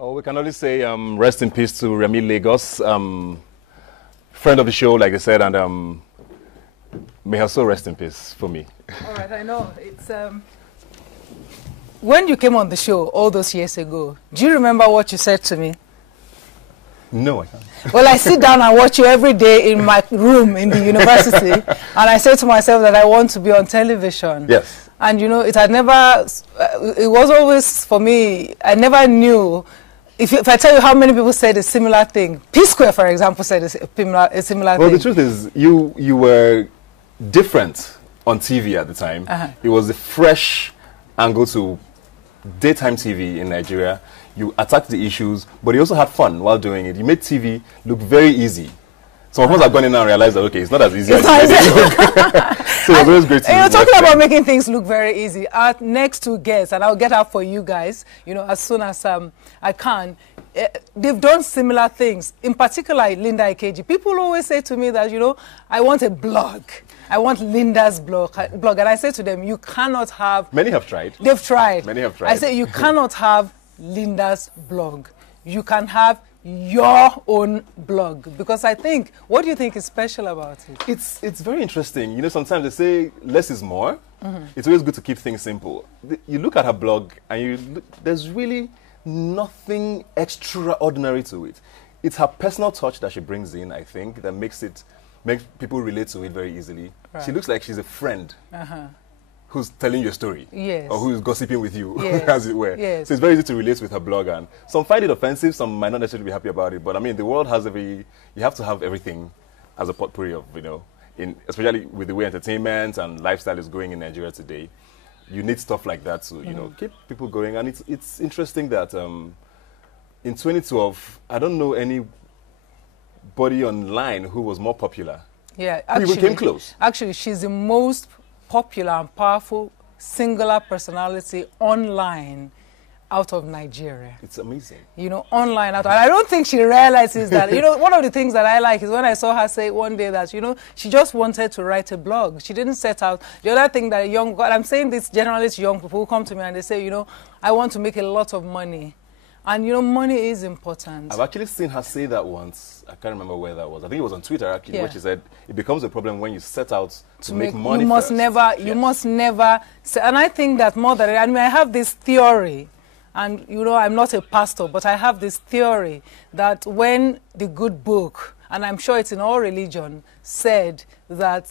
Oh, we can only say rest in peace to Remy Lagos, friend of the show, like I said, and may her soul rest in peace for me. All right, I know. It's when you came on the show all those years ago, do you remember what you said to me? No, I can't. Well, I sit down and watch you every day in my room in the university, and I say to myself that I want to be on television. Yes. And you know, it had never, it was always, for me, I never knew, if I tell you how many people said a similar thing. P-Square, for example, said a similar thing. Well, the truth is, you were different on TV at the time. It was a fresh angle to daytime TV in Nigeria. You attacked the issues, but you also had fun while doing it. You made TV look very easy. Some of us have gone in and realized that, okay, it's not as easy as it look. So it was always great to You're talking about making things look very easy. Our next two guests, and I'll get out for you guys, you know, as soon as I can, they've done similar things. In particular, Linda Ikeji. People always say to me that, you know, I want a blog. I want Linda's blog. And I say to them, you cannot have... Many have tried. They've tried. Many have tried. I say, you cannot have Linda's blog. You can have your own blog, because I think, what do you think is special about it? It's very interesting. You know, sometimes they say less is more. It's always good to keep things simple. You look at her blog and there's really nothing extraordinary to it. It's her personal touch that she brings in, I think, that makes people relate to it very easily. Right. She looks like she's a friend who's telling you a story, or who's gossiping with you, as it were. So it's very easy to relate with her blog, and some find it offensive, some might not necessarily be happy about it, but I mean, the world has you have to have everything as a potpourri of, you know, especially with the way entertainment and lifestyle is going in Nigeria today. You need stuff like that to, you know, keep people going, and it's interesting that in 2012, I don't know anybody online who was more popular. Yeah, actually, who even came close. Actually, she's the most popular and powerful singular personality online out of Nigeria. It's amazing. You know, online out. And I don't think she realizes that. You know, one of the things that I like is when I saw her say one day that, you know, she just wanted to write a blog. She didn't set out. The other thing that I'm saying this generally to young people who come to me and they say, you know, I want to make a lot of money. And, you know, money is important. I've actually seen her say that once. I can't remember where that was. I think it was on Twitter, actually, where she said, it becomes a problem when you set out to make money you must never, and I think that more than, I mean, I have this theory, and, you know, I'm not a pastor, but I have this theory that when the good book, and I'm sure it's in all religion, said that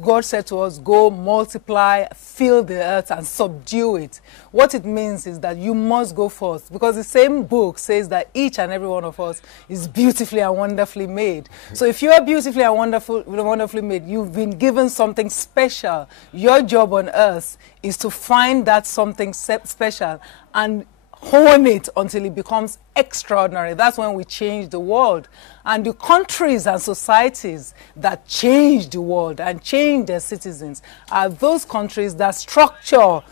God said to us, go multiply, fill the earth and subdue it. What it means is that you must go forth, because the same book says that each and every one of us is beautifully and wonderfully made. So if you are beautifully and wonderfully made, you've been given something special. Your job on earth is to find that something special and hone it until it becomes extraordinary. That's when we change the world. And the countries and societies that change the world and change their citizens are those countries that structure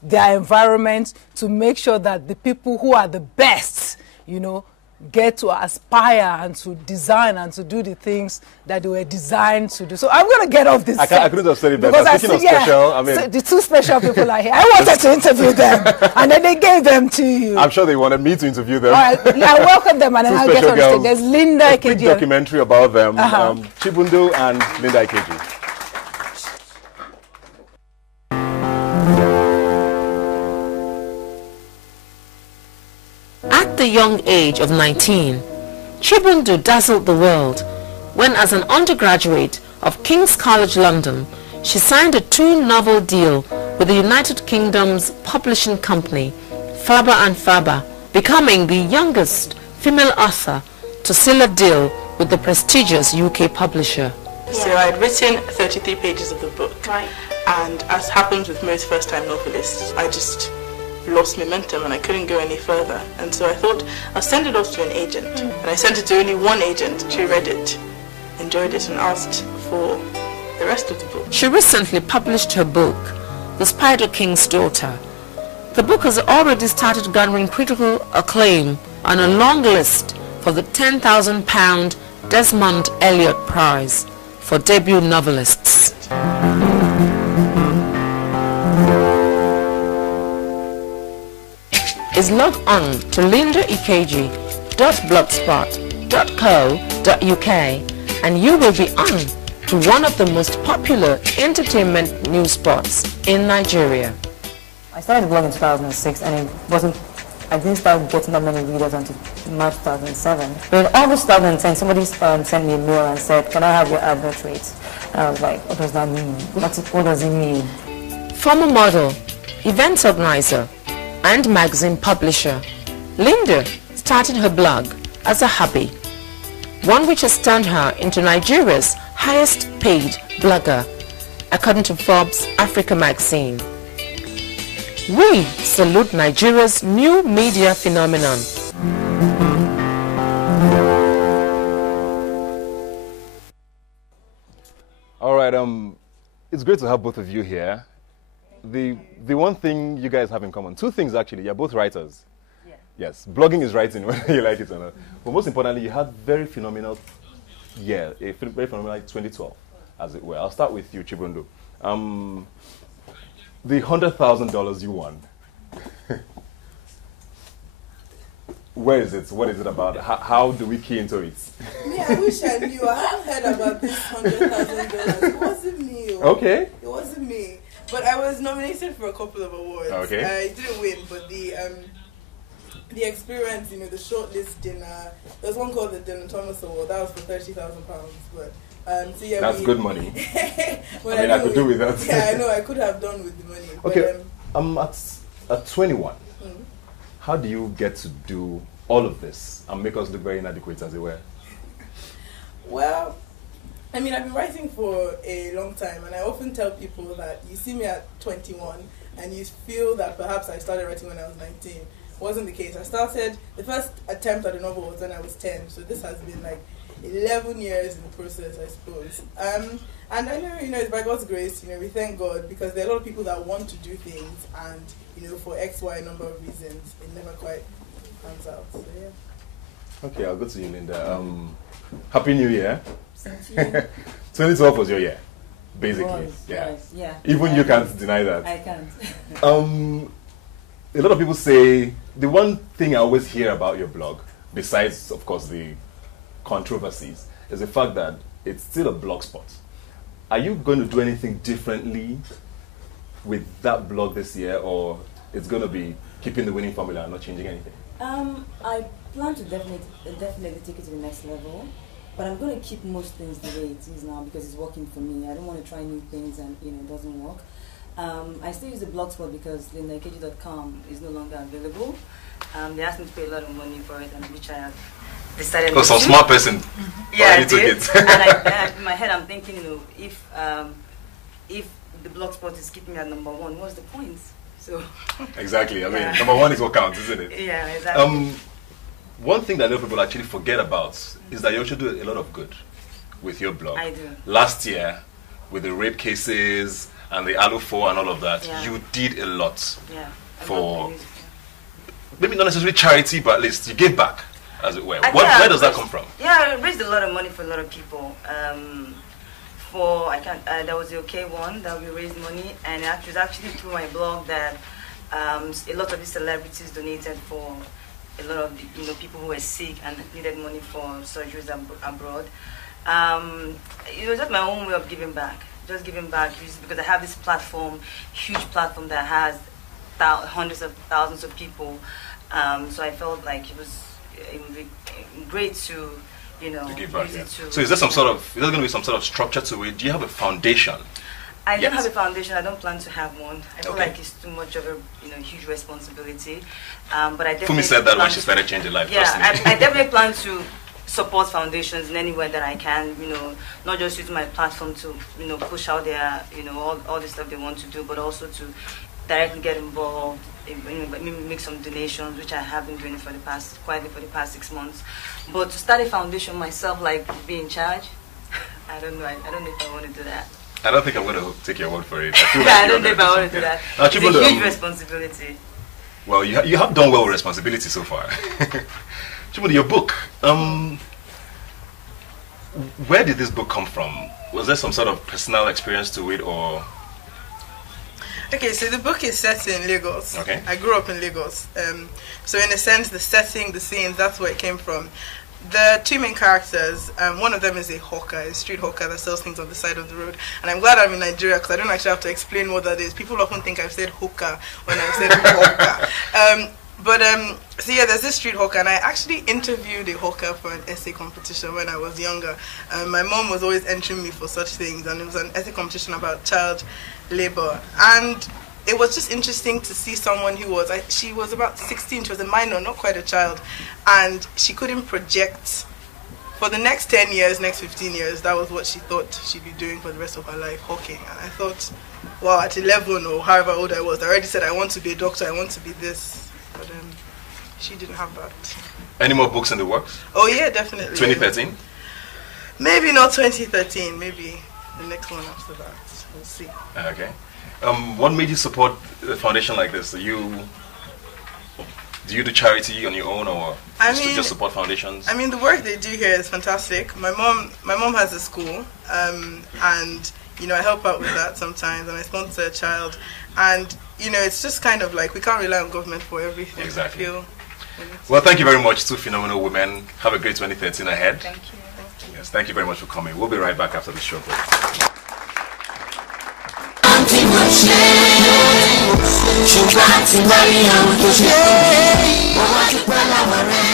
their environment to make sure that the people who are the best, you know, get to aspire and to design and to do the things that they were designed to do. So I'm going to get off this. I couldn't have said it better. Speaking of special, I mean, so the two special people are here. I wanted to interview them, and then they gave them to you. I'm sure they wanted me to interview them. All right, I welcome them, and then I'll get on stage. There's Linda Ikeji. A big documentary about them, Chibundo and Linda Ikeji. At the young age of 19, Chibundo dazzled the world when, as an undergraduate of King's College London, she signed a 2-novel deal with the United Kingdom's publishing company, Faber and Faber, becoming the youngest female author to seal a deal with the prestigious UK publisher. So I'd written 33 pages of the book, and as happens with most first-time novelists, I just lost momentum and I couldn't go any further. And so I thought I'll send it off to an agent. And I sent it to only one agent. She read it, enjoyed it, and asked for the rest of the book. She recently published her book, The Spider King's Daughter. The book has already started garnering critical acclaim on a long list for the £10,000 Desmond Elliot Prize for debut novelists. is log on to lindaikeji.blogspot.co.uk and you will be on to one of the most popular entertainment news spots in Nigeria. I started the blog in 2006 and I didn't start getting that many readers until March 2007. But in August 2010, somebody sent me a mail and said, "Can I have your advert rate?" And I was like, what does that mean? What does it mean? Former model, events organizer, and magazine publisher, Linda started her blog as a hobby, one which has turned her into Nigeria's highest paid blogger, according to Forbes Africa magazine. We salute Nigeria's new media phenomenon. All right, it's great to have both of you here. The one thing you guys have in common, two things actually, you're both writers. Yeah. Yes, blogging is writing, whether you like it or not. But most importantly, you had very phenomenal year, a very phenomenal 2012, as it were. I'll start with you, Chibundo. The $100,000 you won. Where is it? What is it about? How do we key into it? Me, I wish I knew. I haven't heard about this $100,000. It wasn't me. Okay. It wasn't me. But I was nominated for a couple of awards. Okay. I didn't win, but the experience, the shortlist dinner. There's one called the Dylan Thomas Award. That was for £30,000. But so yeah, that's good money. I could do with that. Yeah, I know. I could have done with the money. Okay. But, at 21, how do you get to do all of this and make us look very inadequate, as it were? Well, I've been writing for a long time, and I often tell people that you see me at 21 and you feel that perhaps I started writing when I was 19. It wasn't the case. The first attempt at a novel was when I was 10, so this has been like 11 years in the process, I suppose. And I know, it's by God's grace, we thank God, because there are a lot of people that want to do things, and, for X, Y number of reasons, it never quite comes out, so yeah. Okay, I'll go to you, Linda. Happy New Year. Same to you. 2012 was your year, basically. Yes. Even you can't deny that. I can't. A lot of people say, the one thing I always hear about your blog, besides, of course, the controversies, is the fact that it's still a blog spot. Are you going to do anything differently with that blog this year, or it's going to be keeping the winning formula and not changing anything? I plan to definitely take it to the next level, but I'm going to keep most things the way it is now because it's working for me. I don't want to try new things and it doesn't work. I still use the blogspot because lindaikeji.com is no longer available. They asked me to pay a lot of money for it, and which I have decided. Because some smart person already took it. And in my head, I'm thinking, if the blogspot is keeping me at number one, what's the point? So exactly. Number one is what counts, isn't it? Yeah, exactly. One thing that a lot of people actually forget about is that you also do a lot of good with your blog. I do. Last year, with the rape cases and the Alu4 and all of that, you did a lot for maybe not necessarily charity, but at least you gave back, as it were. Where does that come from? Yeah, I raised a lot of money for a lot of people. There was the OK one that we raised money, and it was actually through my blog that a lot of these celebrities donated for a lot of people who were sick and needed money for surgeries abroad. It was just my own way of giving back. Just giving back because I have this platform, huge platform that has hundreds of thousands of people. So I felt like it would be great to, to give back. Yeah. So is there going to be some sort of structure to it? Do you have a foundation? I don't have a foundation. I don't plan to have one. I feel like it's too much of a huge responsibility. But I definitely Funmi said that when she started changing life. Yeah, I definitely plan to support foundations in any way that I can. Not just use my platform to push out their all the stuff they want to do, but also to directly get involved, make some donations, which I have been doing for the past 6 months. But to start a foundation myself, like be in charge, I don't know. I don't know if I want to do that. I don't think I'm going to take your word for it. I don't know if I want to do that. It's a huge responsibility. Well, you have done well with responsibility so far. Chibundo, your book, where did this book come from? Was there some sort of personal experience to it, or? Okay, so the book is set in Lagos. Okay. I grew up in Lagos. So in a sense, the setting, the scenes, that's where it came from. The two main characters, one of them is a hawker, a street hawker that sells things on the side of the road. And I'm glad I'm in Nigeria because I don't actually have to explain what that is. People often think I've said hawker when I've said hawker. So yeah, there's this street hawker, and I actually interviewed a hawker for an essay competition when I was younger. My mom was always entering me for such things, and it was an essay competition about child labor. And it was just interesting to see someone who was, she was about 16, she was a minor, not quite a child, and she couldn't project for the next 10 years, next 15 years, that was what she thought she'd be doing for the rest of her life, hawking. And I thought, wow, at 11 or however old I was, I already said I want to be a doctor, I want to be this, but she didn't have that. Any more books in the works? Oh yeah, definitely. 2013? Maybe not 2013, maybe the next one after that, we'll see. Okay. What made you support a foundation like this? Do you do charity on your own, or to just support foundations? I mean, the work they do here is fantastic. My mom has a school, and I help out with that sometimes, and I sponsor a child, and it's just kind of like we can't rely on government for everything. Exactly. I feel. Well, thank you very much, two phenomenal women. Have a great 2013 ahead. Thank you. Yes, thank you very much for coming. We'll be right back after this short break. Ṣùgbọ́n àti Maria ò tó ṣe é, wọ́n wá ti pẹ́ láwọn rẹ̀.